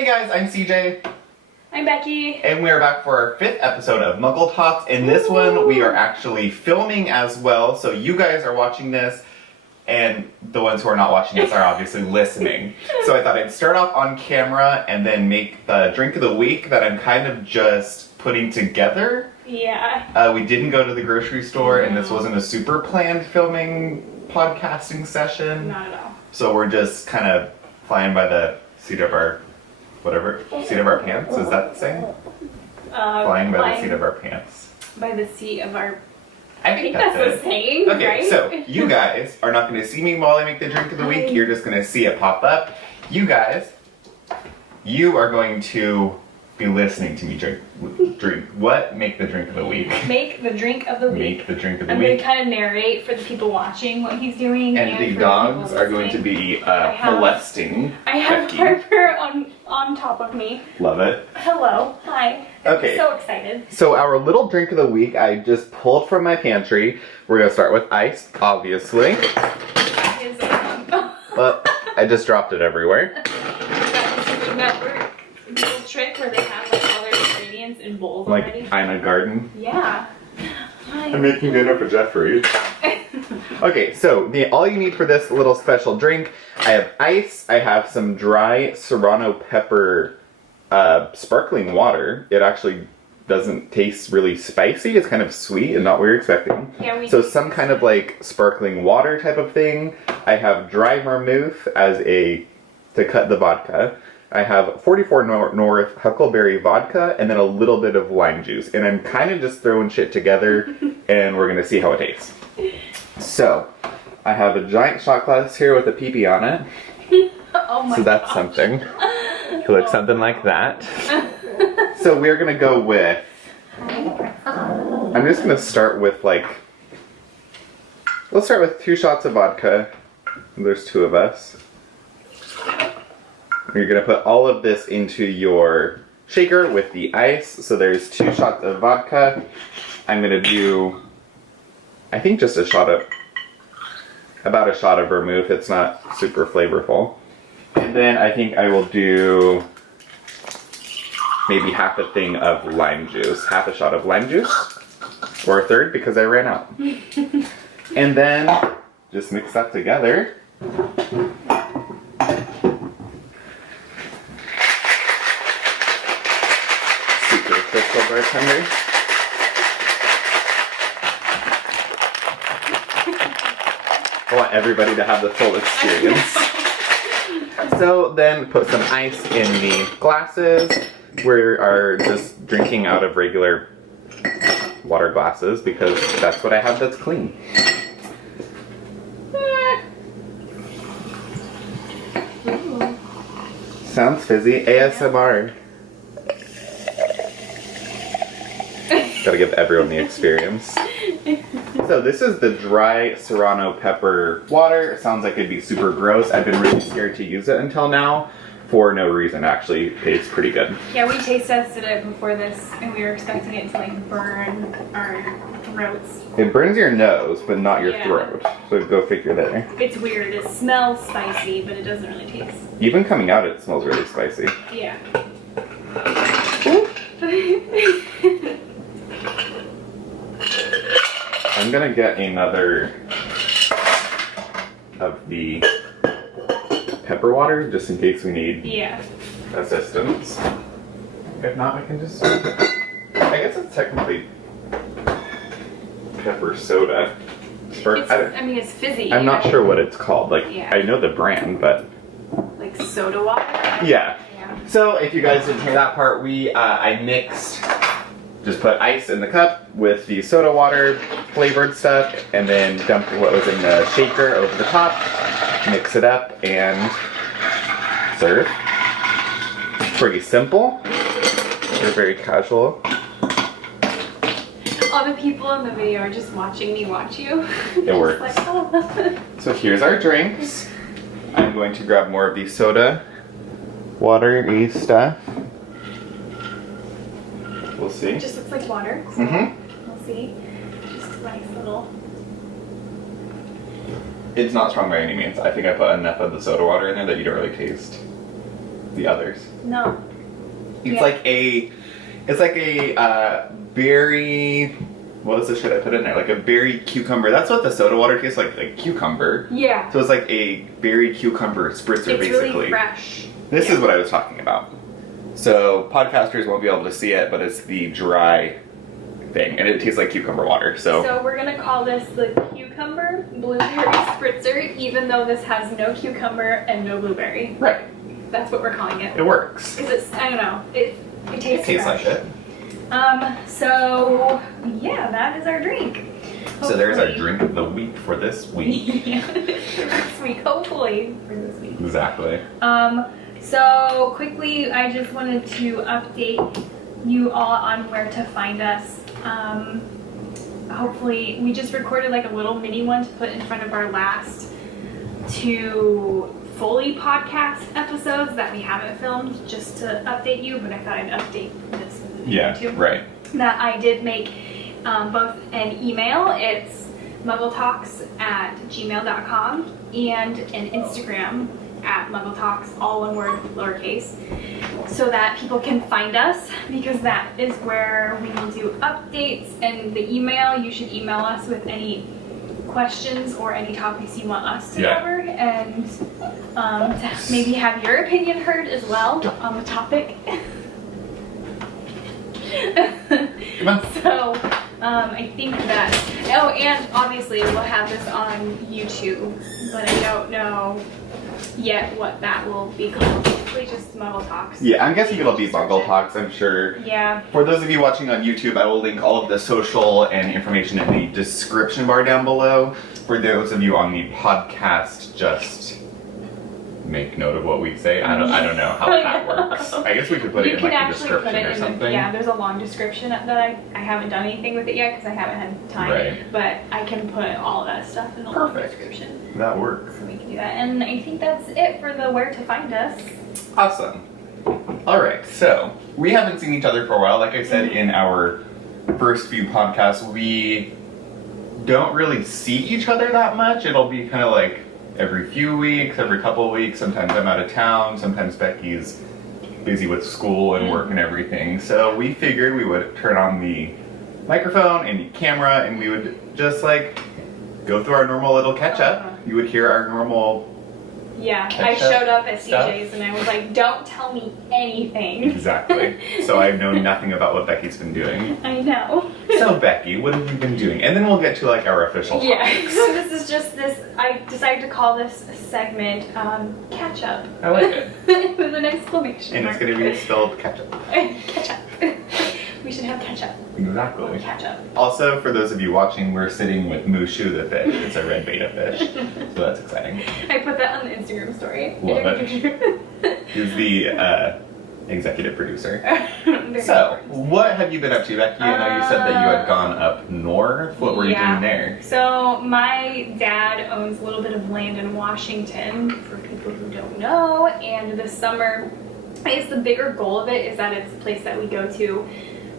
Hey guys, I'm CJ. I'm Becky. And we are back for our 5th episode of Muggle Talks. In this one, we are actually filming as well, so you guys are watching this, and the ones who are not watching this are obviously listening. So I thought I'd start off on camera and then make the drink of the week that I'm kind of just putting together. Yeah. We didn't go to the grocery store, and this wasn't a super planned filming podcasting session. Not at all. So we're just kind of flying by the seat of our, seat of our pants, is that the saying? Flying by the seat of our pants. By the seat of our... I think that's the saying, okay, right? So you guys are not going to see me while I make the drink of the week. You're just going to see it pop up. You guys, you are going to be listening to me drink. What? Make the drink of the week. Make the drink of the week. Make the drink of the I'm week. going to kind of narrate for the people watching what he's doing. And the dogs are going to be molesting I have Becky. Harper on top of me. Love it. Hello. Hi. Okay. I'm so excited. So our little drink of the week, I just pulled from my pantry. We're going to start with ice, obviously. But I just dropped it everywhere. Food Network little trick where they have like all their ingredients in bowls already. Like I'm a garden. Yeah. Hi. I'm making dinner for Jeffrey. Okay, so all you need for this little special drink, I have ice, I have some dry serrano pepper sparkling water. It actually doesn't taste really spicy. It's kind of sweet and not what you're expecting. Yeah, so some kind of like sparkling water type of thing. I have dry vermouth to cut the vodka. I have 44 North Huckleberry vodka and then a little bit of lime juice. And I'm kind of just throwing shit together and we're going to see how it tastes. So, I have a giant shot glass here with a pee-pee on it. Oh my So that's gosh. something. It looks something like that. So we're going to go with... I'm just going to start with let's start with 2 shots of vodka. There's 2 of us. You're going to put all of this into your shaker with the ice. So there's 2 shots of vodka. I'm going to do, I think just about a shot of vermouth. It's not super flavorful. And then I think I will do maybe half a thing of lime juice. Half a shot of lime juice. Or a third because I ran out. And then just mix that together. Crystal bartender. I want everybody to have the full experience. So then put some ice in the glasses. We are just drinking out of regular water glasses because that's what I have that's clean. Sounds fizzy. ASMR. Gotta give everyone the experience. So this is the dry serrano pepper water. It sounds like it'd be super gross. I've been really scared to use it until now for no reason. Actually, it tastes pretty good. Yeah, we taste tested it before this and we were expecting it to like burn our throats. It burns your nose, but not your throat. So go figure there. It's weird. It smells spicy, but it doesn't really taste. Even coming out, it smells really spicy. Yeah. I'm gonna get another of the pepper water just in case we need assistance. If not, we can just... I guess it's technically pepper soda. I mean, it's fizzy. I'm not sure what it's called. I know the brand, but... Like soda water? Yeah. So, if you guys didn't hear that part, I mixed... Just put ice in the cup with the soda water flavored stuff and then dump what was in the shaker over the top, mix it up and serve. Pretty simple. They're very casual. All the people in the video are just watching me watch you. It works. Like, oh. So here's our drinks. I'm going to grab more of the soda watery stuff. We'll see. It just looks like water. So we'll see. Just a nice little... It's not strong by any means. I think I put enough of the soda water in there that you don't really taste the others. No. It's Yeah. like a berry. What is the shit I put in there? Like a berry cucumber. That's what the soda water tastes like cucumber. Yeah. So it's like a berry cucumber spritzer, It's basically. really fresh. This Yeah. is what I was talking about. So podcasters won't be able to see it, but it's the dry thing, and it tastes like cucumber water. So we're gonna call this the cucumber blueberry spritzer, even though this has no cucumber and no blueberry. right, That's what we're calling it. it works. Cause it's, I don't know, it tastes It tastes fresh. like it. So yeah, that is our drink. So there's our Hopefully- drink of the week for this week. Yeah, for this week, hopefully for this week. Exactly. So quickly, I just wanted to update you all on where to find us. Hopefully, we just recorded like a little mini one to put in front of our last 2 fully podcast episodes that we haven't filmed, just to update you, but I thought I'd update this with the video too. Right. That I did make both an email, it's muggletalks@gmail.com, and an Instagram @muggletalks, all one word, lowercase, so that people can find us, because that is where we will do updates. And the email, you should email us with any questions or any topics you want us to cover, and maybe have your opinion heard as well on the topic. Come on. So, I think that, oh, and obviously we'll have this on YouTube, but I don't know yet what that will be called. Probably just Muggle Talks. Yeah, I'm guessing it'll be Just search Muggle it. Talks, I'm sure. Yeah. For those of you watching on YouTube, I will link all of the social and information in the description bar down below. For those of you on the podcast, just make note of what we say. I don't know how that works. I guess we could put it You in can like the actually put description it or in something. yeah, there's a long description that I haven't done anything with it yet because I haven't had time. Right. But I can put all that stuff in the long Perfect. description. That works. So we can do that. And I think that's it for the where to find us. Awesome. Alright, so we haven't seen each other for a while. Like I said in our first few podcasts, we don't really see each other that much. It'll be kind of like every few weeks, every couple of weeks. Sometimes I'm out of town, sometimes Becky's busy with school and work and everything. So we figured we would turn on the microphone and the camera and we would just like go through our normal little catch up. You would hear our normal. Yeah, I Ketchup showed up at stuff. CJ's and I was like, don't tell me anything. Exactly. So I know nothing about what Becky's been doing. I know. So Becky, what have you been doing? And then we'll get to like our official Yeah, topics. so this is just this, I decided to call this segment Catch Up. I like it. With an exclamation And mark. it's going to be spelled ketchup. Catch Up. We should have Catch Up. Exactly. Catch Up. Also, for those of you watching, we're sitting with Mushu the fish. It's a red betta fish. So that's exciting. I put that on the Instagram story. Love I took a it. picture. He's the executive producer. Very So, important. what have you been up to, Becky? I know you said that you had gone up north. What were you doing there? So my dad owns a little bit of land in Washington, for people who don't know, and this summer, I guess the bigger goal of it is that it's a place that we go to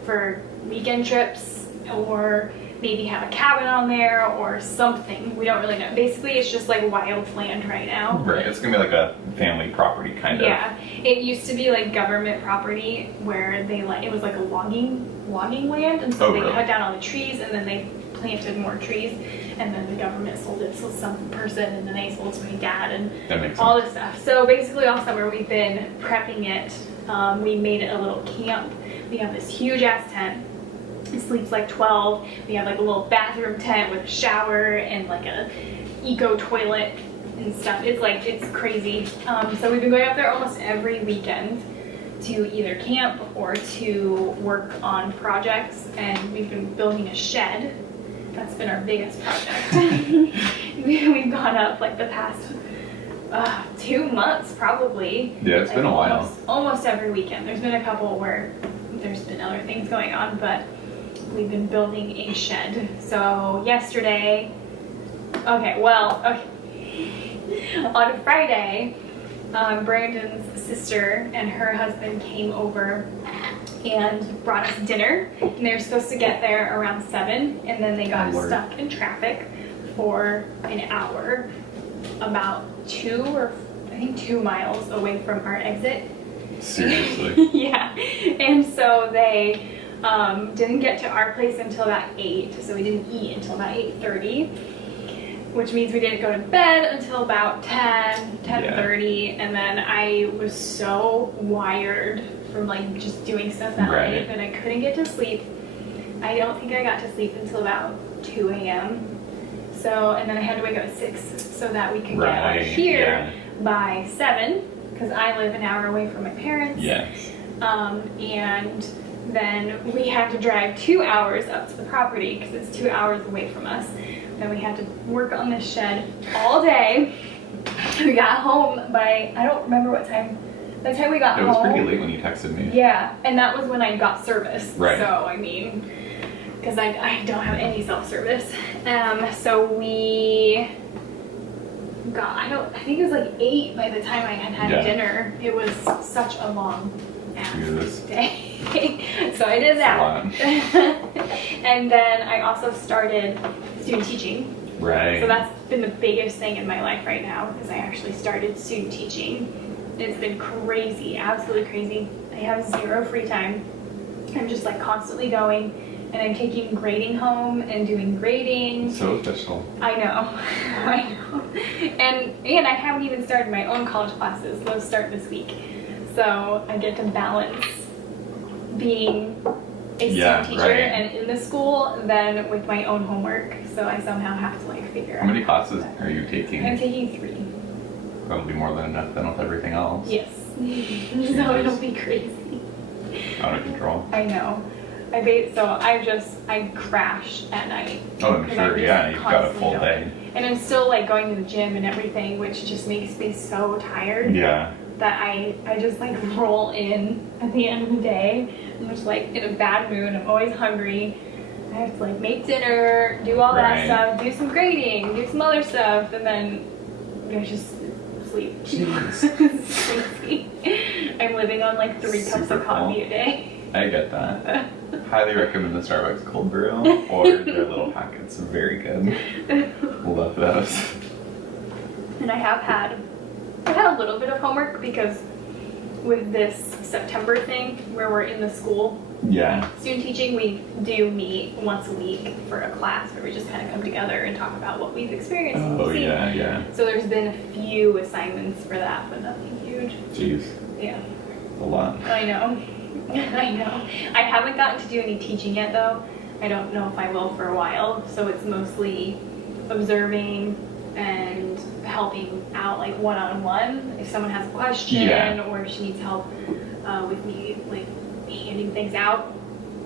for weekend trips, or maybe have a cabin on there or something. We don't really know. Basically, it's just like wild land right now. Right, it's going to be like a family property kind of. Yeah, it used to be like government property where they it was like a logging land, and so Oh, they really? cut down all the trees and then they planted more trees, and then the government sold it to some person, and then they sold it to my dad, and That makes all sense. this stuff. So basically all summer we've been prepping it. We made it a little camp. We have this huge ass tent. It sleeps like 12. We have like a little bathroom tent with a shower and like a eco toilet and stuff. It's crazy. So we've been going up there almost every weekend to either camp or to work on projects, and we've been building a shed. That's been our biggest project. We've gone up like the past 2 months probably. Yeah, it's been a while. Almost every weekend. There's been a couple where there's been other things going on, but we've been building a shed. So yesterday, on Friday, Brandon's sister and her husband came over and brought us dinner, and they were supposed to get there around 7, and then they got Oh, Lord. stuck in traffic for an hour about 2 miles away from our exit, Seriously. Yeah. And so they didn't get to our place until about 8, so we didn't eat until about 8:30, which means we didn't go to bed until about 10:30, and then I was so wired from like just doing stuff that late that I couldn't get to sleep. I don't think I got to sleep until about 2 a.m. So, and then I had to wake up at 6 so that we could get out here by 7, because I live an hour away from my parents. Yes. And then we had to drive 2 hours up to the property because it's 2 hours away from us. Then we had to work on this shed all day. We got home by, I don't remember what time. By the time we got home. It was pretty late when you texted me. Yeah, and that was when I got service. Right. So, I mean, because I don't have any self-service. So we got, I think it was like 8 by the time I had dinner. It was such a long ass day. So I did that. And then I also started student teaching. Right. So that's been the biggest thing in my life right now, because I actually started student teaching. It's been crazy, absolutely crazy. I have 0 free time. I'm just like constantly going, and I'm taking grading home and doing grading. So official. I know. I know. And I haven't even started my own college classes. Those start this week. So I get to balance being a student teacher and in the school then with my own homework. So I somehow have to like figure out. How many classes are you taking? I'm taking 3. Probably more than enough then with everything else. Yes. So it'll be crazy. Out of control. I know. I crash at night. Oh, I'm sure. Yeah, you've got a full day. And I'm still like going to the gym and everything, which just makes me so tired. Yeah. That I just like roll in at the end of the day. I'm just like in a bad mood. I'm always hungry. I have to like make dinner, do all that stuff, do some grading, do some other stuff, and then just sleep. Sleepy. I'm living on like 3 cups of coffee a day. I get that. Highly recommend the Starbucks cold brew or their little packets. Very good. Love those. And I've had a little bit of homework because with this September thing where we're in the school student teaching, we do meet once a week for a class where we just kind of come together and talk about what we've experienced. So there's been a few assignments for that, but nothing huge. Jeez. Yeah. A lot. I know. I know. I haven't gotten to do any teaching yet though. I don't know if I will for a while. So it's mostly observing and helping out like one-on-one if someone has a question or if she needs help with me like handing things out.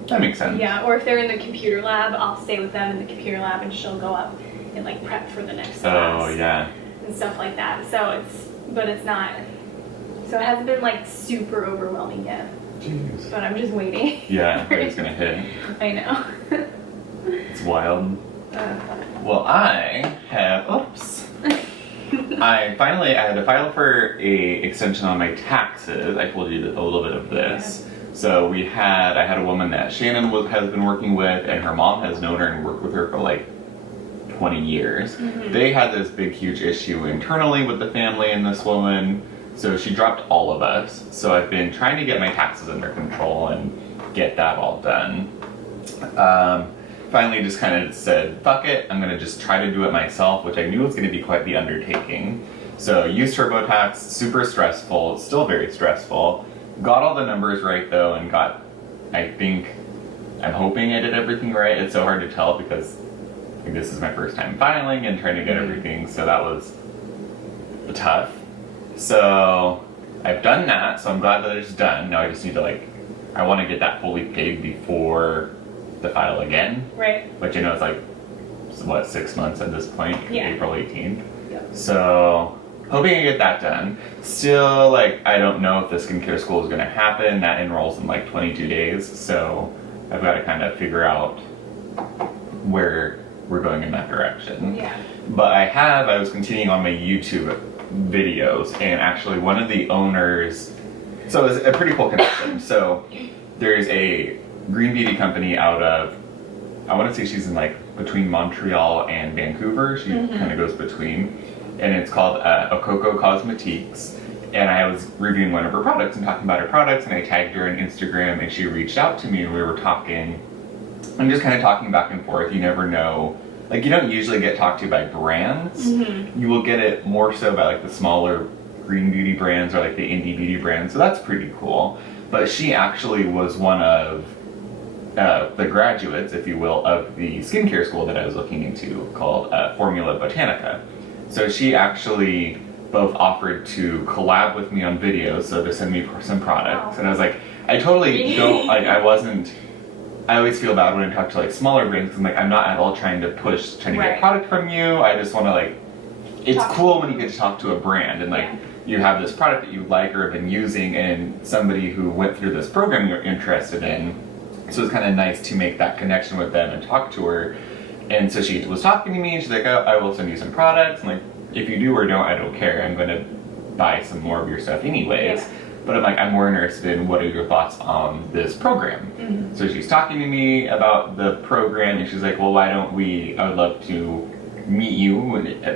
That makes sense. Yeah, or if they're in the computer lab, I'll stay with them in the computer lab and she'll go up and like prep for the next class. Oh yeah. And stuff like that. So it hasn't been like super overwhelming yet. Jeez. But I'm just waiting. Yeah, it's gonna hit. I know. It's wild. Well, I had to file for a extension on my taxes. I told you a little bit of this. So I had a woman that Shannon has been working with, and her mom has known her and worked with her for like 20 years. Mm-hmm. They had this big, huge issue internally with the family and this woman. So she dropped all of us. So I've been trying to get my taxes under control and get that all done. Finally just kind of said, fuck it, I'm gonna just try to do it myself, which I knew was gonna be quite the undertaking. So used TurboTax, super stressful, still very stressful. Got all the numbers right though, and I'm hoping I did everything right. It's so hard to tell because this is my first time filing and trying to get everything, so that was tough. So I've done that, so I'm glad that it's done. Now I just need to I want to get that fully paid before the file again. Right. But it's like, 6 months at this point? Yeah. April 18th. Yep. So hoping I get that done. Still, I don't know if the skincare school is going to happen. That enrolls in 22 days. So I've got to kind of figure out where we're going in that direction. Yeah. But I was continuing on my YouTube videos, and actually one of the owners, so it's a pretty cool connection. So there's a green beauty company out of, I want to say she's in between Montreal and Vancouver. She kind of goes between, and it's called Okoko Cosmetiques, and I was reviewing one of her products and talking about her products, and I tagged her on Instagram, and she reached out to me, and we were talking, and just kind of talking back and forth. You never know. Like, you don't usually get talked to by brands. Mm-hmm. You will get it more so by, like, the smaller green beauty brands or, like, the indie beauty brands, so that's pretty cool. But she actually was one of the graduates, if you will, of the skincare school that I was looking into called Formula Botanica. So she actually both offered to collab with me on videos, so to send me some products. Wow. And I was like, I totally don't, like, I always feel bad when I talk to, like, smaller brands, because I'm like, I'm not at all trying to get product from you. I just want to, like, it's cool when you get to talk to a brand, and, like, you have this product that you like or have been using, and somebody who went through this program you're interested in. So it's kind of nice to make that connection with them and talk to her. And so she was talking to me, and she's like, oh, I will send you some products. And, like, if you do or don't, I don't care. I'm going to buy some more of your stuff anyways. Yeah. But I'm like, I'm more interested in what are your thoughts on this program. Mm-hmm. So she's talking to me about the program, and she's like, well, why don't I would love to meet you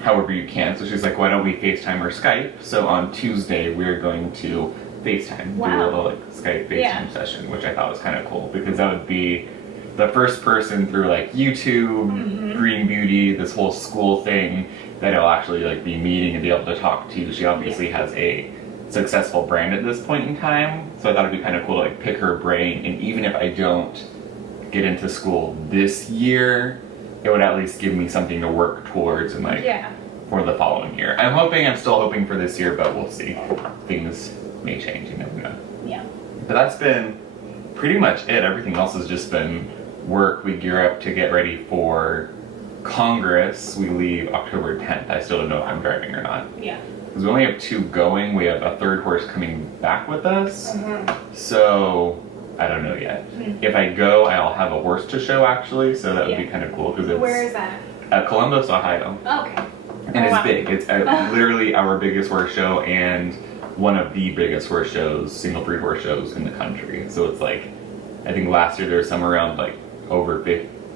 however you can. So she's like, why don't we FaceTime or Skype? So on Tuesday, we're going to FaceTime, do a little, like, Skype FaceTime session, which I thought was kind of cool, because that would be the first person through, like, YouTube, Green Beauty, this whole school thing, that I'll actually, like, be meeting and be able to talk to. She obviously has a successful brand at this point in time, so I thought it'd be kind of cool to, like, pick her brain, and even if I don't get into school this year, it would at least give me something to work towards and, like, for the following year. I'm still hoping for this year, but we'll see. Things may change, you never know. Yeah. But that's been pretty much it. Everything else has just been work. We gear up to get ready for Congress. We leave October 10th. I still don't know if I'm driving or not. Yeah. Because we only have 2 going. We have a 3rd horse coming back with us. Mm-hmm. So I don't know yet. Mm-hmm. If I go, I'll have a horse to show, actually. So that would be kind of cool. Because Where is that? Columbus, Ohio. Okay. And it's big. It's literally our biggest horse show and one of the biggest horse shows, single breed horse shows in the country. So it's like, I think last year there was some around, like, over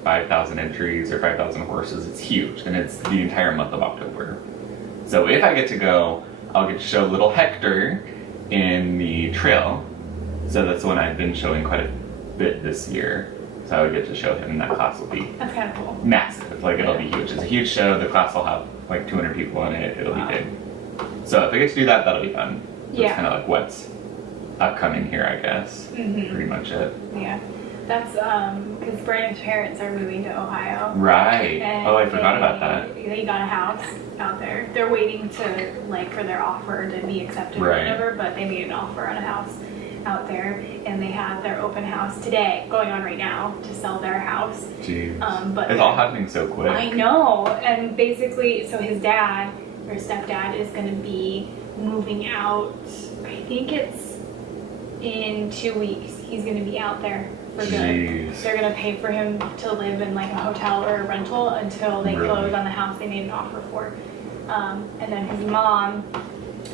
5,000 entries or 5,000 horses. It's huge, and it's the entire month of October. So if I get to go, I'll get to show little Hector in the trail. So that's one I've been showing quite a bit this year. So I would get to show him, and that class will be That's kind of cool. massive. Like, it'll be huge. It's a huge show. The class will have like 200 people in it. It'll be big. So if I get to do that, that'll be fun. So it's kind of like what's upcoming here, I guess. Pretty much it. Yeah. That's because Brandon's parents are moving to Ohio. Right. And Oh, I forgot about that. They got a house out there. They're waiting to, like, for their offer to be accepted or Right. whatever, but they made an offer on a house out there, and they have their open house today, going on right now, to sell their house. Jeez. But it's all happening so quick. I know, and basically, so his dad, or stepdad, is going to be moving out, I think it's in 2 weeks. He's going to be out there for good. Jeez. They're going to pay for him to live in, like, a hotel or a rental until they Really? close on the house they made an offer for. And then his mom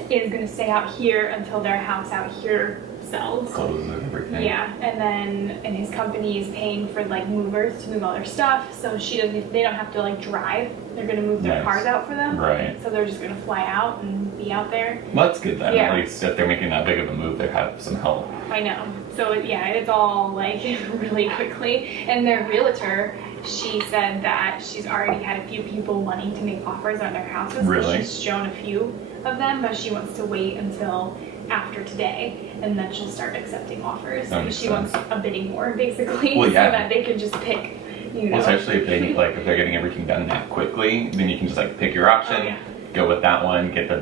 is going to stay out here until their house out here sells. Clothes and everything. Yeah, and his company is paying for, like, movers to move all their stuff, so they don't have to, like, drive. They're gonna move their Nice. cars out for them. Right. So they're just gonna fly out and be out there. Well, that's good then. Yeah. At least if they're making that big of a move, they have some help. I know. So it's all, like, really quickly. And their realtor, she said that she's already had a few people wanting to make offers on their houses. Really? She's shown a few of them, but she wants to wait until after today, and then she'll start accepting offers. That makes She sense. wants a bidding war, basically, Well, yeah. so that they can just pick, you know. Well, especially if if they're getting everything done that quickly, then you can just, like, pick your option, Oh, yeah. go with that one, get the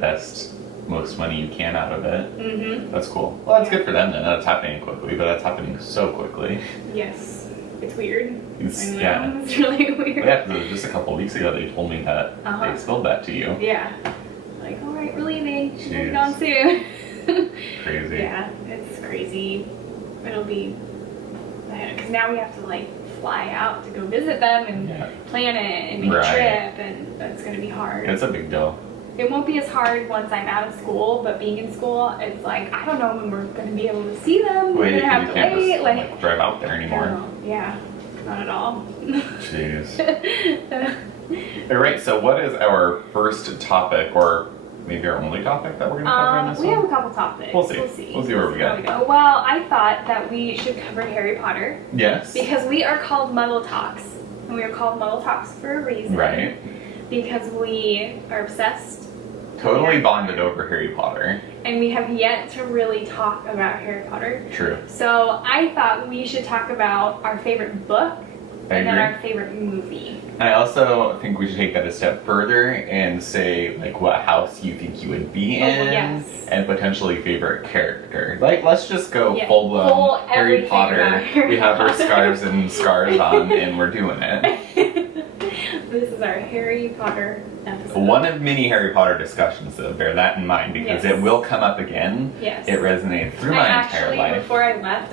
most money you can out of it. Mm-hmm. That's cool. Well, that's good for them then. That's happening quickly, but that's happening so quickly. Yes. It's weird. It's, I know, yeah. It's really weird. Well, yeah, 'cause it was just a couple weeks ago they told me that they spilled that to you. Yeah. Like, all right, we're leaving. We'll be Jeez. gone soon. Crazy. Yeah, it's crazy. It'll be, because now we have to, like, fly out to go visit them and plan it and make Right. a trip, and that's going to be hard. It's a big deal. It won't be as hard once I'm out of school, but being in school, it's like, I don't know when we're going to be able to see them. We're Wait, going to have you to can't wait. just Like, drive out there anymore. no, yeah, not at all. Jeez. All right, so what is our first topic, or maybe our only topic that we're going to cover in this We one? have a couple topics. We'll see. We'll see where we go. Well, I thought that we should cover Harry Potter. Yes. Because we are called Muggle Talks. And we are called Muggle Talks for a reason. Right. Because we are obsessed. Totally bonded over Harry Potter. And we have yet to really talk about Harry Potter. True. So I thought we should talk about our favorite book and then agree. our favorite movie. I also think we should take that a step further and say, like, what house you think you would be in, yes. and potentially favorite character. Like, let's just go Yeah, full blown full Harry everything Potter. about Harry We have our Potter. scarves and scars on, and we're doing it. This is our Harry Potter episode. One of many Harry Potter discussions, though, bear that in mind, because Yes. it will come up again. Yes. It resonated through my entire life. Before I left,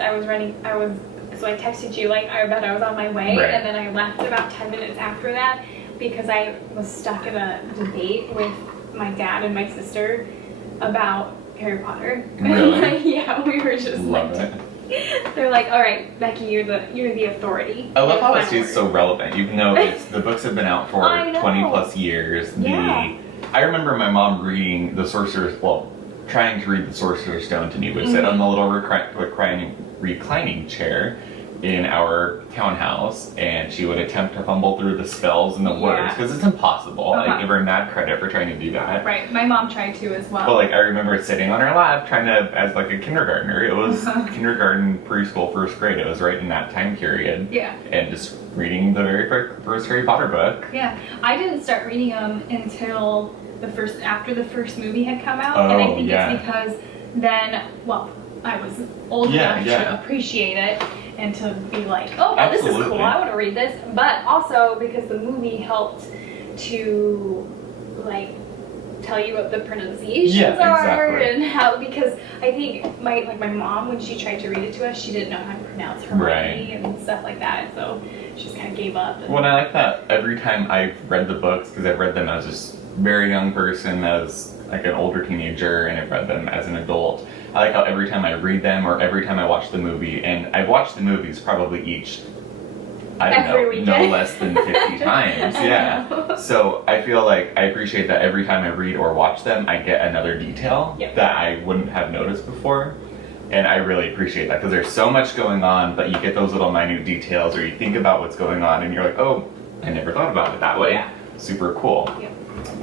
so I texted you, like, I bet I was on my way, Right. and then I left about 10 minutes after that because I was stuck in a debate with my dad and my sister about Harry Potter. Really? Yeah, we were just Love like, it. they're like, all right, Becky, you're the authority. I love how Final it's just word. so relevant, even though the books have been out for I know. 20 plus years. Yeah. I remember my mom reading trying to read the Sorcerer's Stone to me. We sit on the little reclining chair in our townhouse, and she would attempt to fumble through the spells and the words, because it's impossible. I give her mad credit for trying to do that. Right, my mom tried to as well. But like, I remember sitting on her lap trying to, as like a kindergartner. It was kindergarten, preschool, first grade. It was right in that time period. Yeah. And just reading the very first Harry Potter book. Yeah, I didn't start reading them until after the first movie had come out, and I think it's because then, I was old enough to appreciate it and to be like, oh, this is cool, I want to read this. But also because the movie helped to, like, tell you what the pronunciations are and how, because I think my mom, when she tried to read it to us, she didn't know how to pronounce Hermione and stuff like that, so she just kind of gave up. Well, I like that every time I've read the books, because I've read them as a very young person, as like an older teenager, and I've read them as an adult. I like how every time I read them or every time I watch the movie, and I've watched the movies probably each, I don't know, no less than 50 times. Yeah. So I feel like I appreciate that every time I read or watch them, I get another detail that I wouldn't have noticed before. And I really appreciate that, because there's so much going on, but you get those little minute details, or you think about what's going on and you're like, oh, I never thought about it that way. Yeah. Super cool. Yep.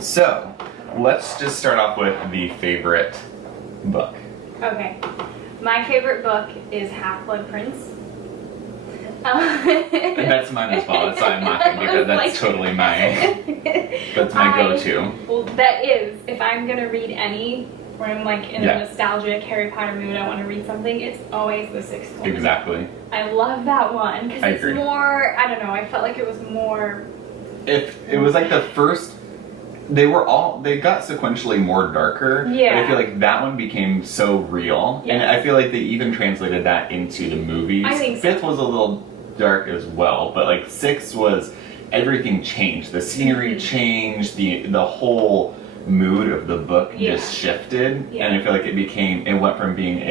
So let's just start off with the favorite book. Okay. My favorite book is Half-Blood Prince. And that's mine as well, so I'm not going to do that. That's totally that's my go-to. Well, that is, if I'm going to read any, where I'm like in a nostalgic Harry Potter mood, I want to read something, it's always the sixth one. Exactly. I love that one, because it's agree. more, I don't know, I felt like it was more... If it was like the first, they got sequentially more darker. Yeah. But I feel like that one became so real. Yes. And I feel like they even translated that into the movies. I think so. Fifth was a little dark as well, but like sixth was, everything changed. The scenery changed, the whole mood of the book just shifted. Yeah. And I feel like it went from being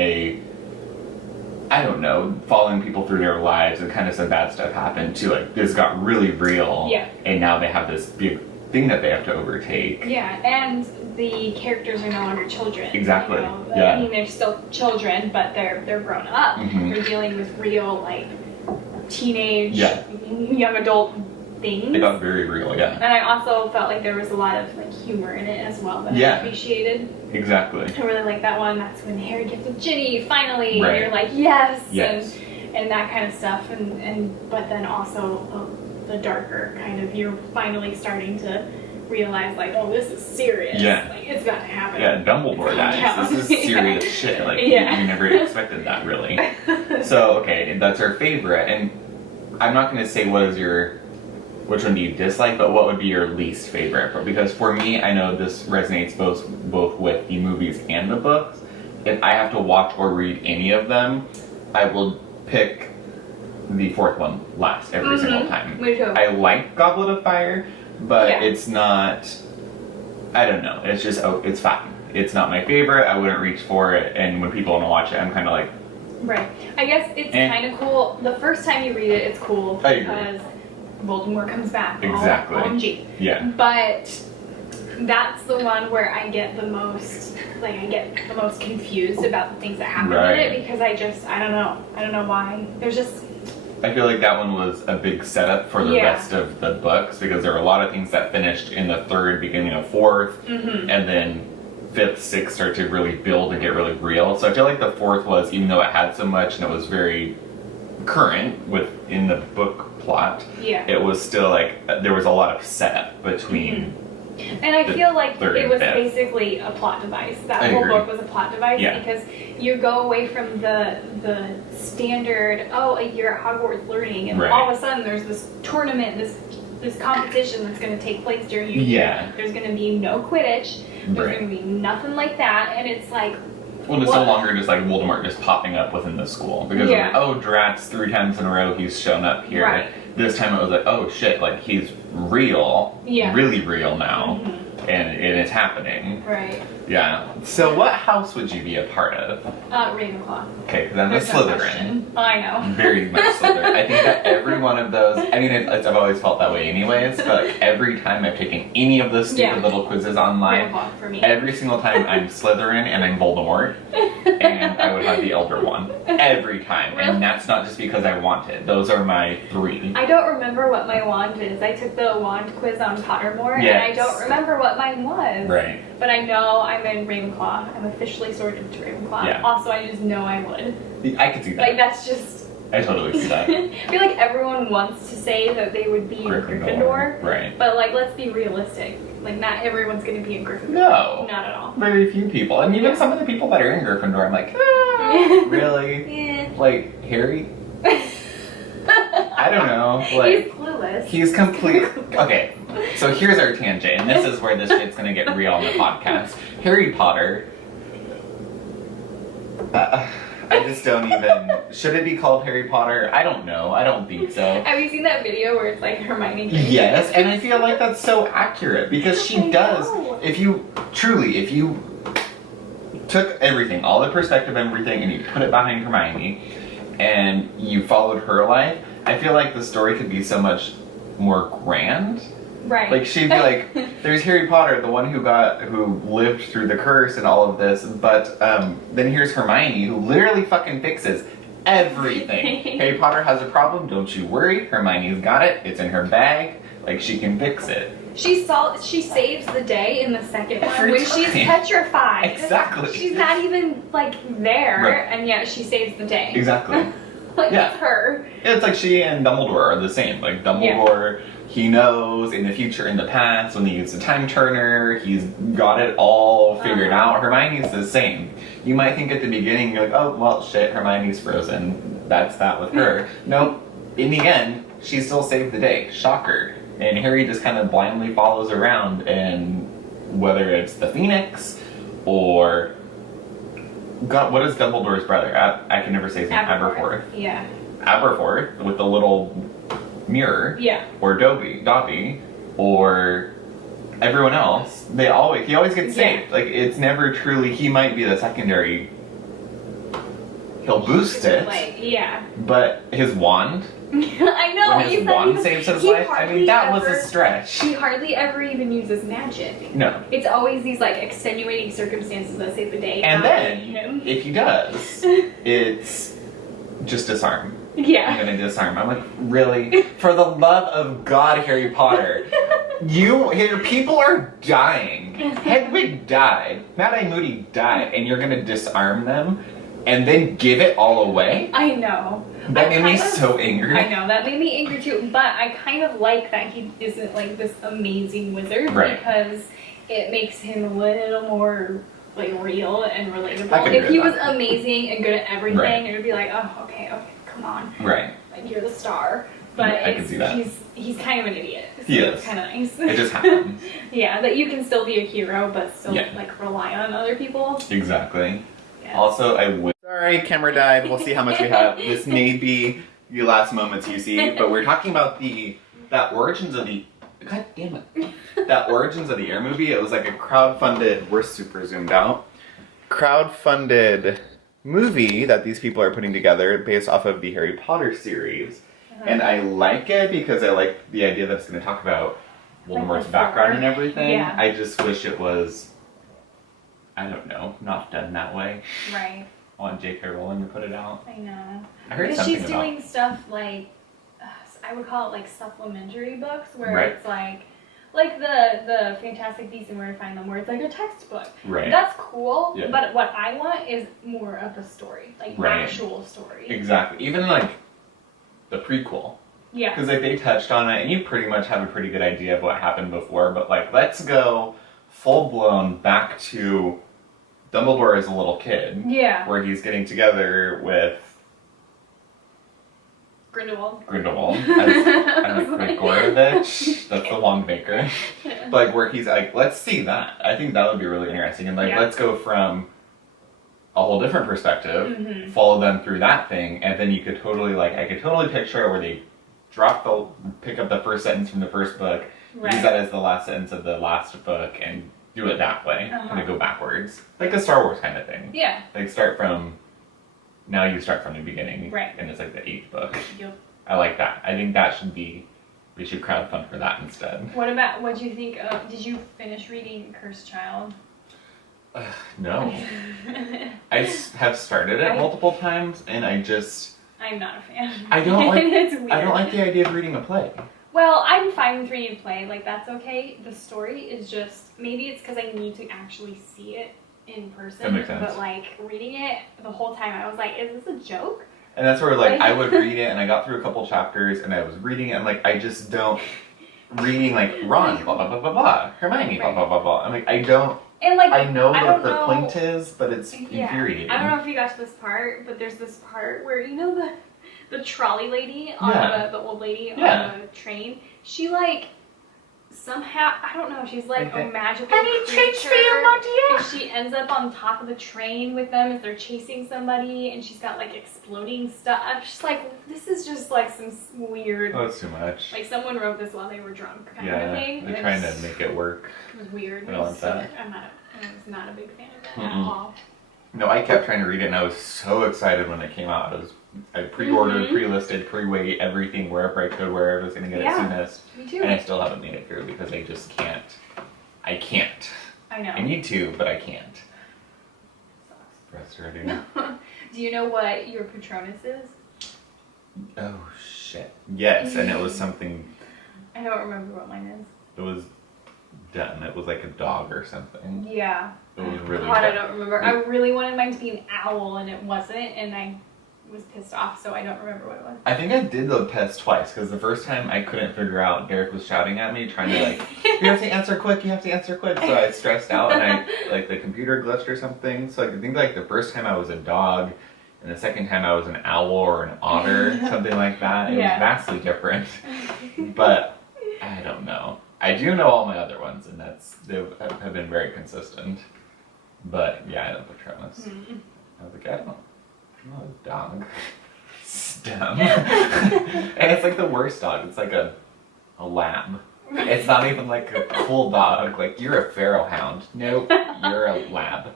I don't know, following people through their lives and kind of some bad stuff happened to like, this got really real. Yeah. And now they have this big thing that they have to overtake. Yeah, and the characters are no longer children. Exactly. You know? Yeah. I mean, they're still children, but they're grown up. Mhm. They're dealing with real, like, teenage, Yeah. young adult things. It got very real, yeah. And I also felt like there was a lot of, like, humor in it as well that I appreciated. Exactly. I really like that one. That's when Harry gets with Ginny, finally. Right. And you're like, yes. Yes. And that kind of stuff. But then also the darker kind of, you're finally starting to realize, like, oh, this is serious. Yeah. Like, it's about to happen. Yeah, Dumbledore dies. This is serious shit. Like, you never expected that, really. So, okay, that's our favorite. And I'm not going to say which one do you dislike, but what would be your least favorite? Because for me, I know this resonates both with the movies and the books. If I have to watch or read any of them, I will pick the fourth one last every single time. Me too. I like Goblet of Fire, but it's not, I don't know, it's just, it's fine. It's not my favorite, I wouldn't reach for it, and when people want to watch it, I'm kind of like... Right. I guess it's kind of cool. The first time you read it, it's cool because Voldemort comes back. Exactly. OMG. Yeah. But that's the one where I get the most confused about the things that happen Right. in it, because I don't know why. There's just, I feel like that one was a big setup for the rest of the books, because there were a lot of things that finished in the third, beginning of fourth, and then fifth, sixth start to really build and get really real. So I feel like the fourth was, even though it had so much and it was very current within the book plot, it was still like there was a lot of setup between. And I feel like it was fifth. basically a plot device. That I whole agree. book was a plot device, because you go away from the standard, a year at Hogwarts learning, and all of a sudden there's this tournament, this competition that's going to take place during your year. There's going to be no Quidditch. There's going to be nothing like that, and it's like, well, it's no longer just like Voldemort just popping up within the school, because like, oh, Drax 3 times in a row he's shown up here. Right. This time it was like, oh shit, like he's real, really real now, and it's happening. Right. Yeah. So what house would you be a part of? Ravenclaw. Okay, because I'm a There's no Slytherin. question. I know. Very much Slytherin. I think that every one of those, I mean, I've always felt that way anyways, but like, every time I've taken any of those stupid little quizzes online, Ravenclaw for me. every single time I'm Slytherin and I'm Voldemort, and I would have the Elder One. Every time. Really? And that's not just because I want it. Those are my 3. I don't remember what my wand is. I took the wand quiz on Pottermore, and I don't remember what mine was. Right. But I know I'm in Ravenclaw. I'm officially sorted to Ravenclaw. Yeah. Also, I just know I would. I could see that. Like, that's just... I totally see that. I feel like everyone wants to say that they would be in Gryffindor. Right. But, like, let's be realistic. Like, not everyone's going to be in Gryffindor. No. Not at all. Very few people. And even some of the people that are in Gryffindor, I'm like, really? Like, Harry? I don't know. Like, He's clueless. he's complete. Okay, so here's our tangent, and this is where this shit's gonna get real on the podcast. Harry Potter. I just don't even. Should it be called Harry Potter? I don't know. I don't think so. Have you seen that video where it's like Hermione? Yes, and I feel like that's so accurate because she does. If you took everything, all the perspective, everything, and you put it behind Hermione, and you followed her life, I feel like the story could be so much more grand. Right. Like she'd be like, there's Harry Potter, the one who lived through the curse and all of this, but then here's Hermione who literally fucking fixes everything. Harry Potter has a problem, don't you worry, Hermione's got it, it's in her bag, like she can fix it. She saves the day in the second one Every when she's time. petrified. Exactly. She's not even like there, Right. and yet she saves the day. Exactly. Like Yeah. it's her. It's like she and Dumbledore are the same. Like Dumbledore, he knows in the future, in the past, when he uses a time turner, he's got it all figured out. Hermione's the same. You might think at the beginning, you're like, oh, well, shit, Hermione's frozen. That's that with her. Nope. In the end, she still saved the day. Shocker. And Harry just kind of blindly follows around, and whether it's the Phoenix or... God, what is Dumbledore's brother? I can never say his name. Aberforth. Yeah. Aberforth with the little mirror. Yeah. Or Dobby, or everyone else. He always gets saved. Like it's never truly. He might be the secondary. He'll boost it. Like, yeah. But his wand. I know. When his wand saves his life. I mean, that was a stretch. He hardly ever even uses magic. No. It's always these like extenuating circumstances that save the day. And not then, him. if he does, it's just disarm. Yeah. I'm gonna disarm. I'm like, really? For the love of God, Harry Potter. Your people are dying. Hedwig died. Mad-Eye Moody died. And you're gonna disarm them? And then give it all away? I know. That made me so angry. I know, that made me angry too, but I kind of like that he isn't like this amazing wizard, Right. because it makes him a little more like real and I relatable. could If agree he with was that. amazing and good at everything, Right. it would be like, oh, okay, come on. Right. Like, you're the star. But Yeah, I can see that. he's kind of an idiot. So He it's is. kind of nice. It just happens. Yeah, that you can still be a hero, but still Yeah. like rely on other people. Exactly. Yeah. Also, I would. Sorry, camera died. We'll see how much we have. This may be the last moments you see, but we're talking about that Origins of the. God damn it. That Origins of the Air movie. It was like a crowd-funded. We're super zoomed out. Crowd-funded movie that these people are putting together based off of the Harry Potter series. And I like it because I like the idea that it's going to talk about Voldemort's before. background and everything. Yeah. I just wish it was, I don't know, not done that way. Right. I want J.K. Rowling to put it out. I know. I heard Because something she's about doing stuff like, I would call it like supplementary books, where Right. it's like the Fantastic Beasts and Where to Find Them, where it's like a textbook. Right. That's cool, Yeah. but what I want is more of a story, like Right. actual story. Exactly. Even like the prequel. Yeah. Because like they touched on it and you pretty much have a pretty good idea of what happened before, but like let's go full blown back to Dumbledore as a little kid. Yeah. Where he's getting together with Grindelwald. as Grigorovich. That's the long baker. Like where he's like, let's see that. I think that would be really interesting. And like Yeah. let's go from a whole different perspective, Mhm. follow them through that thing, and then you could totally like I could totally picture it where they pick up the first sentence from the first book, Right. use that as the last sentence of the last book, and do it that way, Uh-huh. kind of go backwards, like a Star Wars kind of thing. Yeah. Like you start from the beginning, Right. and it's like the 8th book. Yep. I like that. I think that should be. We should crowdfund for that instead. What do you think of? Did you finish reading Cursed Child? No, have started it multiple times, and I just. I'm not a fan. I don't like. It's weird. I don't like the idea of reading a play. Well, I'm fine with reading a play. Like, that's okay. The story is just, maybe it's because I need to actually see it in person. That makes sense. But, like, reading it the whole time, I was like, is this a joke? And that's where, like, I would read it, and I got through a couple chapters, and I was reading it, and, like, I just don't. Reading, like, Ron, blah, blah, blah, blah, blah. Hermione, blah, blah, blah, blah. I'm like, I don't. And, like, I know I what don't the know- point is, but it's Yeah. infuriating. I don't know if you got to this part, but there's this part where, you know, the trolley lady on Yeah. the old lady Yeah. on the train, she, like, somehow, I don't know, she's like Okay. a magical I need change for you, creature, my dear. and she ends up on top of the train with them as they're chasing somebody, and she's got like exploding stuff. I'm just like, this is just like some weird, Oh, it's too much. like someone wrote this while they were drunk kind of Yeah, thing. they're and trying it's- to make it work. It was weird. I don't like that. I was not a big fan of that Mm-mm. at all. No, I kept trying to read it, and I was so excited when it came out. I pre-ordered, Mhm. pre-listed, pre-wait everything wherever I could, wherever I was going to get Yeah. it soonest. Me too. And I still haven't made it through because I just can't. I can't. I know. I need to, but I can't. Frustrating. Do you know what your Patronus is? Oh, shit. Yes, and it was something, I don't remember what mine is. it was done. It was like a dog or something. Yeah. It was really God, I done. don't remember. I really wanted mine to be an owl, and it wasn't, and I was pissed off, so I don't remember what it was. I think I did the test twice, because the first time I couldn't figure out, Derek was shouting at me, trying to like, you have to answer quick, you have to answer quick, so I stressed out, and like the computer glitched or something, so I think like the first time I was a dog, and the second time I was an owl or an otter, something like that. It Yeah. was vastly different, but I don't know. I do know all my other ones, and they have been very consistent, but yeah, I know Patronus. Mm. I was like, I don't know a dog. Stem. And it's like the worst dog. It's like a lab. It's not even like a cool dog. Like, you're a feral hound. Nope, you're a lab.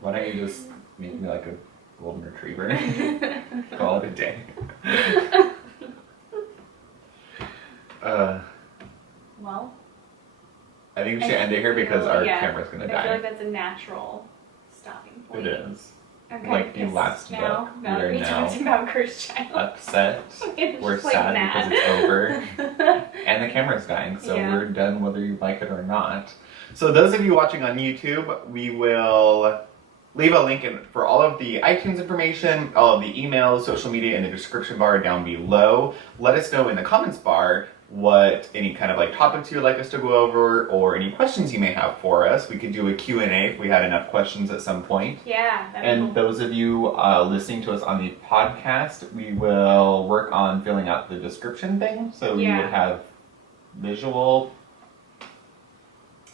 Why don't you just make me like a golden retriever? Call it a day. Well, I think we should end it here because our yeah, camera's gonna I feel die. like that's a natural stopping point. It is. I'm kind Like of the pissed last now, book, now we that are we now talked about Cursed Child. Upset. It's We're just, like, sad mad. because it's over. And the camera's dying, so Yeah. we're done whether you like it or not. So those of you watching on YouTube, we will leave a link for all of the iTunes information, all of the emails, social media in the description bar down below. Let us know in the comments bar what any kind of like topics you would like us to go over or any questions you may have for us. We could do a Q&A if we had enough questions at some point. Yeah. that'd be And cool. those of you listening to us on the podcast, we will work on filling out the description thing. So you Yeah. would have visual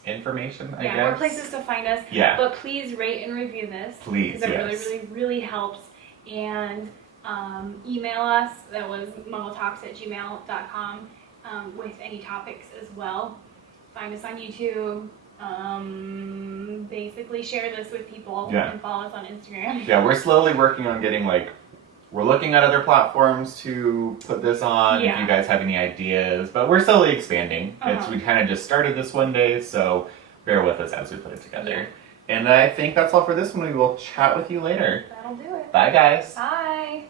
information, I Yeah, guess. more places to find us. Yeah. But please rate and review this. Please, Because it yes. really, really, really helps. And email us. That was muggletalks@gmail.com with any topics as well. Find us on YouTube. Basically share this with people Yeah. and follow us on Instagram. Yeah, we're slowly working on getting like We're looking at other platforms to put this on if Yeah. you guys have any ideas, but we're slowly expanding. Uh-huh. We kind of just started this one day, so bear with us as we put it together. And I think that's all for this one. We will chat with you later. That'll do it. Bye, guys. Bye.